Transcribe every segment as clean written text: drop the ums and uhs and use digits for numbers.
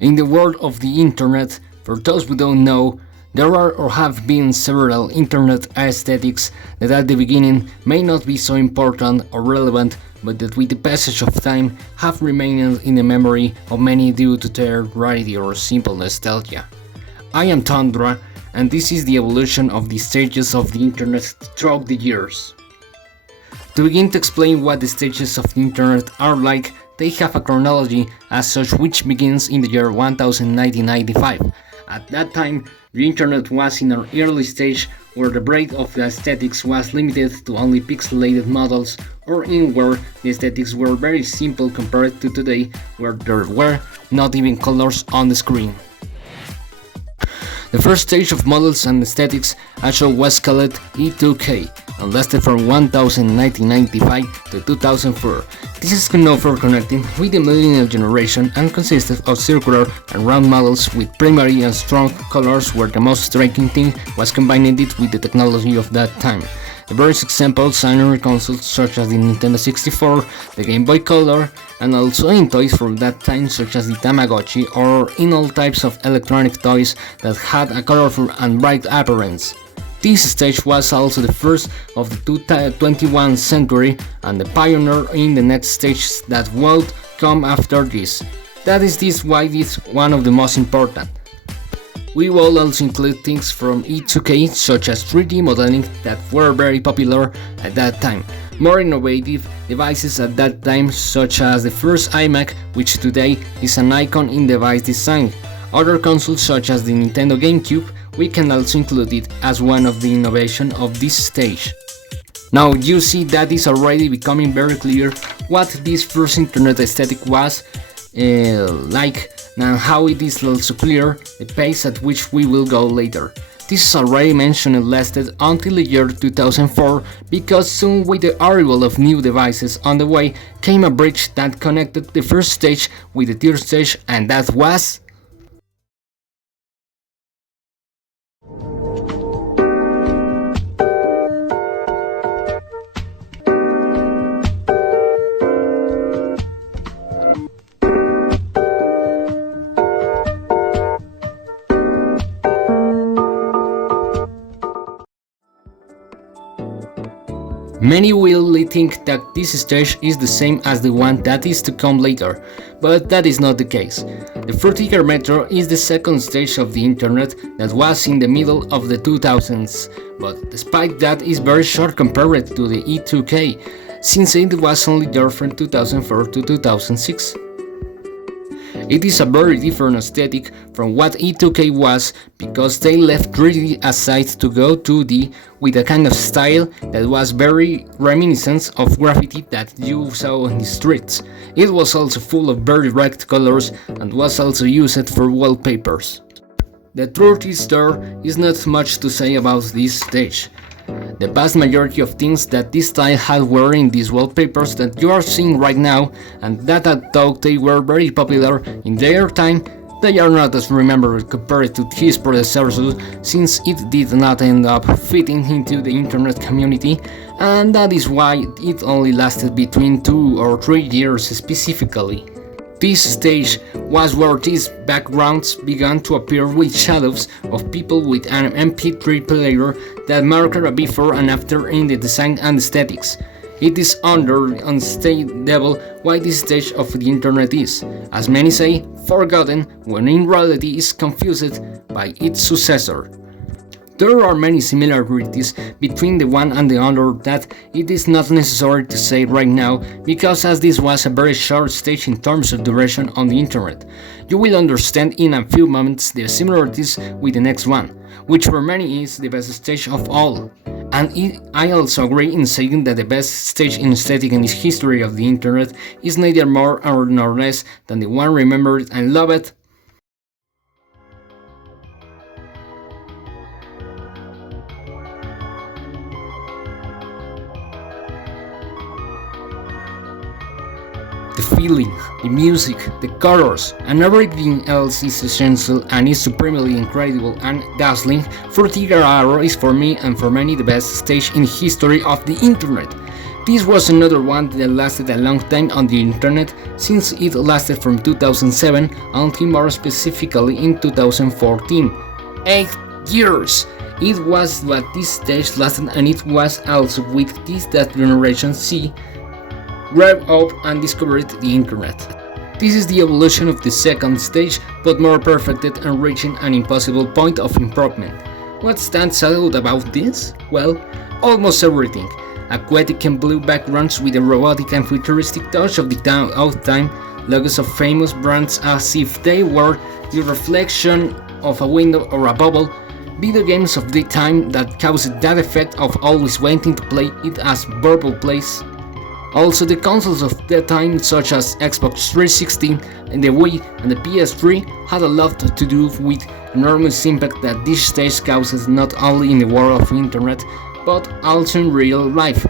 In the world of the internet, for those who don't know, there are or have been several internet aesthetics that at the beginning may not be so important or relevant, but that with the passage of time have remained in the memory of many due to their rarity or simple nostalgia. I am Tundra, and this is the evolution of the stages of the internet throughout the years. To begin to explain what the stages of the internet are like, they have a chronology as such which begins in the year 1995. At that time, the internet was in an early stage where the breadth of the aesthetics was limited to only pixelated models, or in where the aesthetics were very simple compared to today, where there were not even colors on the screen. The first stage of models and aesthetics actually was called E2K and lasted from 1995 to 2004. This is known for connecting with the millennial generation and consisted of circular and round models with primary and strong colors, where the most striking thing was combining it with the technology of that time. The various examples are in consoles such as the Nintendo 64, the Game Boy Color, and also in toys from that time such as the Tamagotchi, or in all types of electronic toys that had a colorful and bright appearance. This stage was also the first of the 21st century and the pioneer in the next stages that would come after this. That is why it is one of the most important. We will also include things from E2K such as 3D modeling that were very popular at that time, more innovative devices at that time such as the first iMac, which today is an icon in device design. Other consoles such as the Nintendo GameCube, we can also include it as one of the innovation of this stage. Now you see that is already becoming very clear what this first internet aesthetic was like, and how it is also clear the pace at which we will go later. This is already mentioned and lasted until the year 2004, because soon with the arrival of new devices on the way came a bridge that connected the first stage with the third stage, and that was Many will think that this stage is the same as the one that is to come later, but that is not the case. The Vertical Metro is the second stage of the internet that was in the middle of the 2000s, but despite that is very short compared to the E2K, since it was only there from 2004 to 2006. It is a very different aesthetic from what E2K was, because they left 3D aside to go 2D with a kind of style that was very reminiscent of graffiti that you saw on the streets. It was also full of very bright colors and was also used for wallpapers. The truth is there is not much to say about this stage. The vast majority of things that this style had were in these wallpapers that you are seeing right now, and that although they were very popular in their time, they are not as remembered compared to his predecessors, since it did not end up fitting into the internet community, and that is why it only lasted between 2 or 3 years specifically. This stage was where these backgrounds began to appear with shadows of people with an MP3 player that marked a before and after in the design and aesthetics. It is under unstable why this stage of the internet is, as many say, forgotten, when in reality is confused by its successor. There are many similarities between the one and the other that it is not necessary to say right now, because as this was a very short stage in terms of duration on the internet, you will understand in a few moments the similarities with the next one, which for many is the best stage of all. And I also agree in saying that the best stage in aesthetic in the history of the internet is neither more nor less than the one remembered and loved. The feeling, the music, the colors, and everything else is essential and is supremely incredible and dazzling. Vertical Arrow is for me and for many the best stage in history of the internet. This was another one that lasted a long time on the internet, since it lasted from 2007 until more specifically in 2014. 8 years! It was what this stage lasted, and it was also with this that Generation Z grew up and discovered the internet. This is the evolution of the second stage, but more perfected and reaching an impossible point of improvement. What stands out about this? Well, almost everything. Aquatic and blue backgrounds with a robotic and futuristic touch of the out-time, logos of famous brands as if they were the reflection of a window or a bubble, video games of the time that caused that effect of always wanting to play it as verbal plays. Also, the consoles of that time, such as Xbox 360 and the Wii and the PS3, had a lot to do with enormous impact that this stage causes not only in the world of internet, but also in real life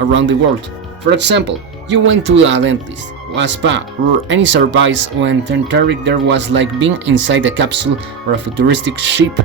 around the world. For example, you went to a dentist, a spa, or any service when entering there was like being inside a capsule or a futuristic ship.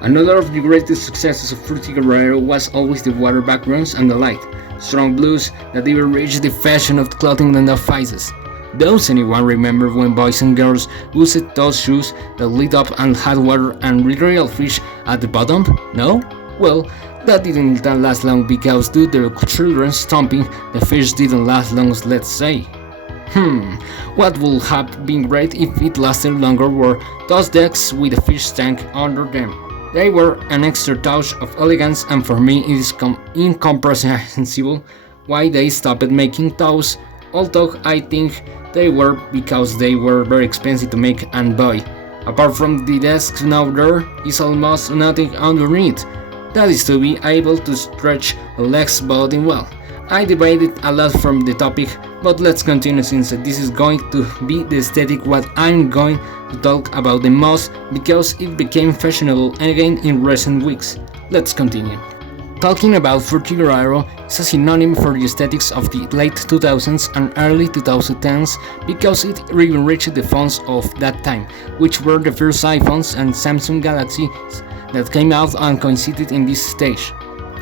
Another of the greatest successes of Fruity Guerrero was always the water backgrounds and the light, strong blues that even reached the fashion of clothing and devices. Does anyone remember when boys and girls used those shoes that lit up and had water and real fish at the bottom? No? Well, that didn't last long because due to the children stomping, the fish didn't last long, let's say. What would have been great if it lasted longer were those decks with a fish tank under them. They were an extra touch of elegance, and for me it is incomprehensible why they stopped making those, although I think they were because they were very expensive to make and buy. Apart from the desks now there is almost nothing underneath. That is to be able to stretch the legs body well. I debated a lot from the topic, but let's continue since this is going to be the aesthetic what I'm going to talk about the most because it became fashionable again in recent weeks. Let's continue. Talking about Fruity Guerrero is a synonym for the aesthetics of the late 2000s and early 2010s because it even reached the phones of that time, which were the first iPhones and Samsung Galaxies that came out and coincided in this stage.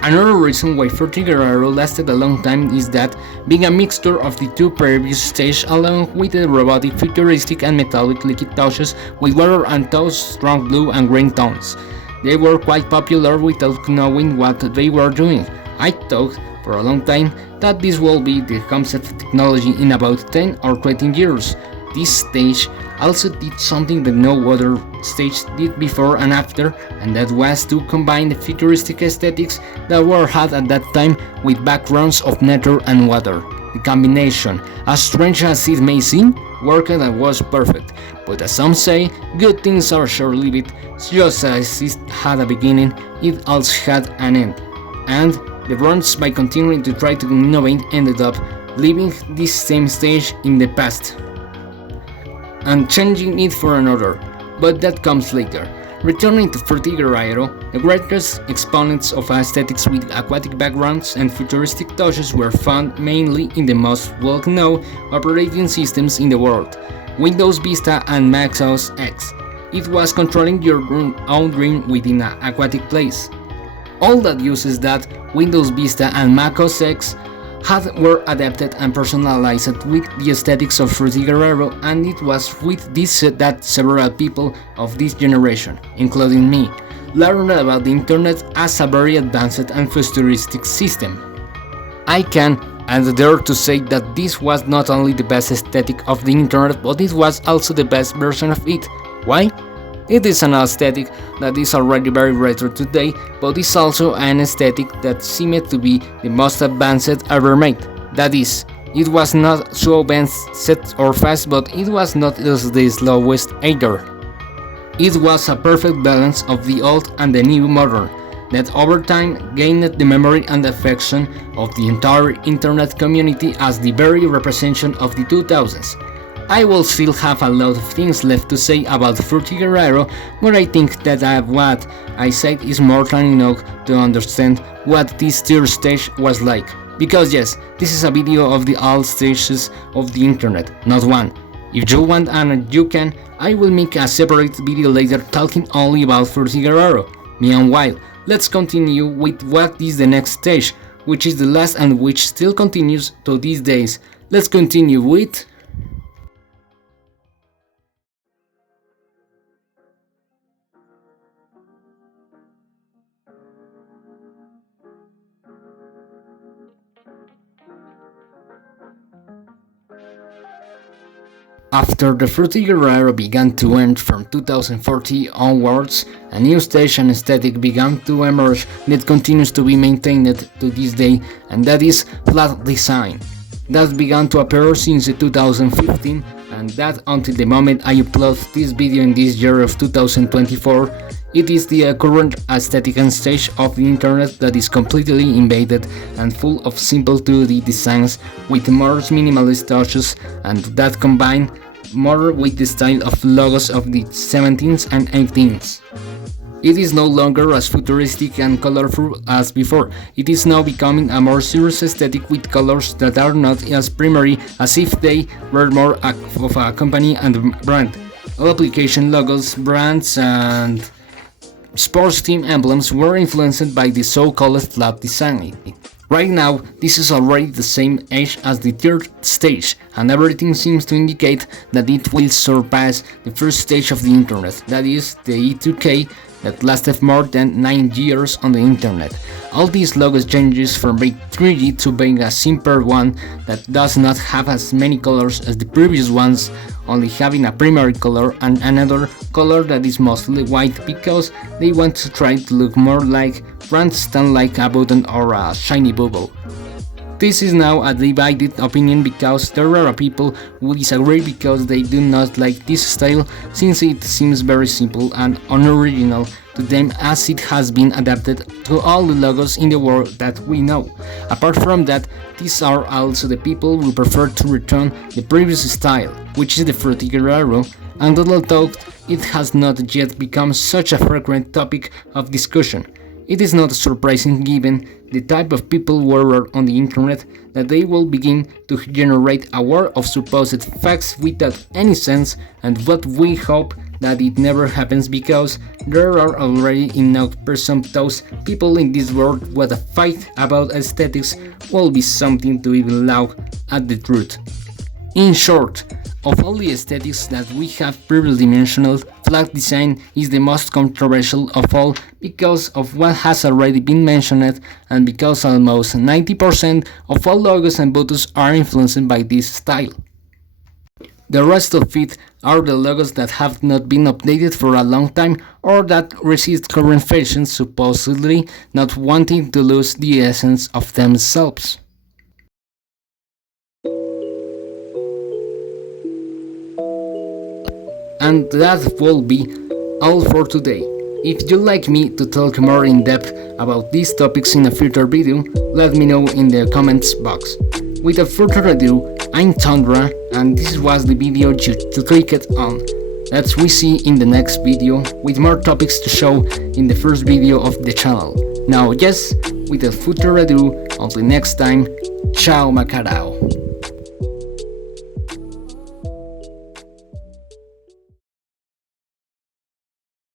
Another reason why Fruity Guerrero lasted a long time is that being a mixture of the two previous stages along with the robotic, futuristic and metallic liquid touches with water and those strong blue and green tones. They were quite popular without knowing what they were doing. I thought for a long time that this will be the concept technology in about 10 or 20 years. This stage also did something that no other stage did before and after, and that was to combine the futuristic aesthetics that were had at that time with backgrounds of nature and water. The combination, as strange as it may seem, worked and was perfect, but as some say, good things are short-lived. Just as it had a beginning, it also had an end. And the brands, by continuing to try to innovate, ended up leaving this same stage in the past and changing it for another, but that comes later. Returning to Fruity Guerrero, the greatest exponents of aesthetics with aquatic backgrounds and futuristic touches were found mainly in the most well-known operating systems in the world, Windows Vista and Mac OS X. It was controlling your own dream within an aquatic place. All that uses that Windows Vista and Mac OS X were adapted and personalized with the aesthetics of Fruity Guerrero, and it was with this that several people of this generation, including me, learned about the internet as a very advanced and futuristic system. I can and dare to say that this was not only the best aesthetic of the internet, but it was also the best version of it. Why? It is an aesthetic that is already very retro today, but is also an aesthetic that seemed to be the most advanced ever made. That is, it was not so advanced or fast, but it was not the slowest either. It was a perfect balance of the old and the new modern, that over time gained the memory and affection of the entire internet community as the very representation of the 2000s. I will still have a lot of things left to say about Fruity Guerrero, but I think that what I said is more than enough to understand what this third stage was like. Because yes, this is a video of the all stages of the internet, not one. If you want and you can, I will make a separate video later talking only about Fruity Guerrero. Meanwhile, let's continue with what is the next stage, which is the last and which still continues to these days. Let's continue with... After the Frutiger era began to end from 2040 onwards, a new stage and aesthetic began to emerge that continues to be maintained to this day, and that is flat design. That began to appear since 2015, and that until the moment I upload this video in this year of 2024, it is the current aesthetic and stage of the internet that is completely invaded and full of simple 2D designs with more minimalist touches, and that combine more with the style of logos of the 17th and 18th. It is no longer as futuristic and colorful as before. It is now becoming a more serious aesthetic with colors that are not as primary as if they were more of a company and brand. All application logos, brands, and sports team emblems were influenced by the so-called flat design. Right now, this is already the same age as the third stage, and everything seems to indicate that it will surpass the first stage of the internet, that is, the E2K, that lasted more than 9 years on the internet. All these logos changes from being 3D to being a simpler one that does not have as many colors as the previous ones, only having a primary color and another color that is mostly white because they want to try to look more like brands than like a button or a shiny bubble. This is now a divided opinion because there are people who disagree because they do not like this style since it seems very simple and unoriginal to them as it has been adapted to all the logos in the world that we know. Apart from that, these are also the people who prefer to return the previous style, which is the Frutiger era, and although it has not yet become such a frequent topic of discussion, it is not surprising given the type of people who are on the internet that they will begin to generate a war of supposed facts without any sense, and what we hope that it never happens because there are already enough presumptuous people in this world where the fight about aesthetics will be something to even laugh at the truth. In short, of all the aesthetics that we have previously mentioned, flat design is the most controversial of all because of what has already been mentioned and because almost 90% of all logos and buttons are influenced by this style. The rest of it are the logos that have not been updated for a long time or that resist current fashion, supposedly not wanting to lose the essence of themselves. And that will be all for today. If you'd like me to talk more in depth about these topics in a future video, let me know in the comments box. Without further ado, I'm Tundra, and this was the video to click it on. Let's we see in the next video with more topics to show in the first video of the channel. Now yes, without further ado, until next time, ciao macarao.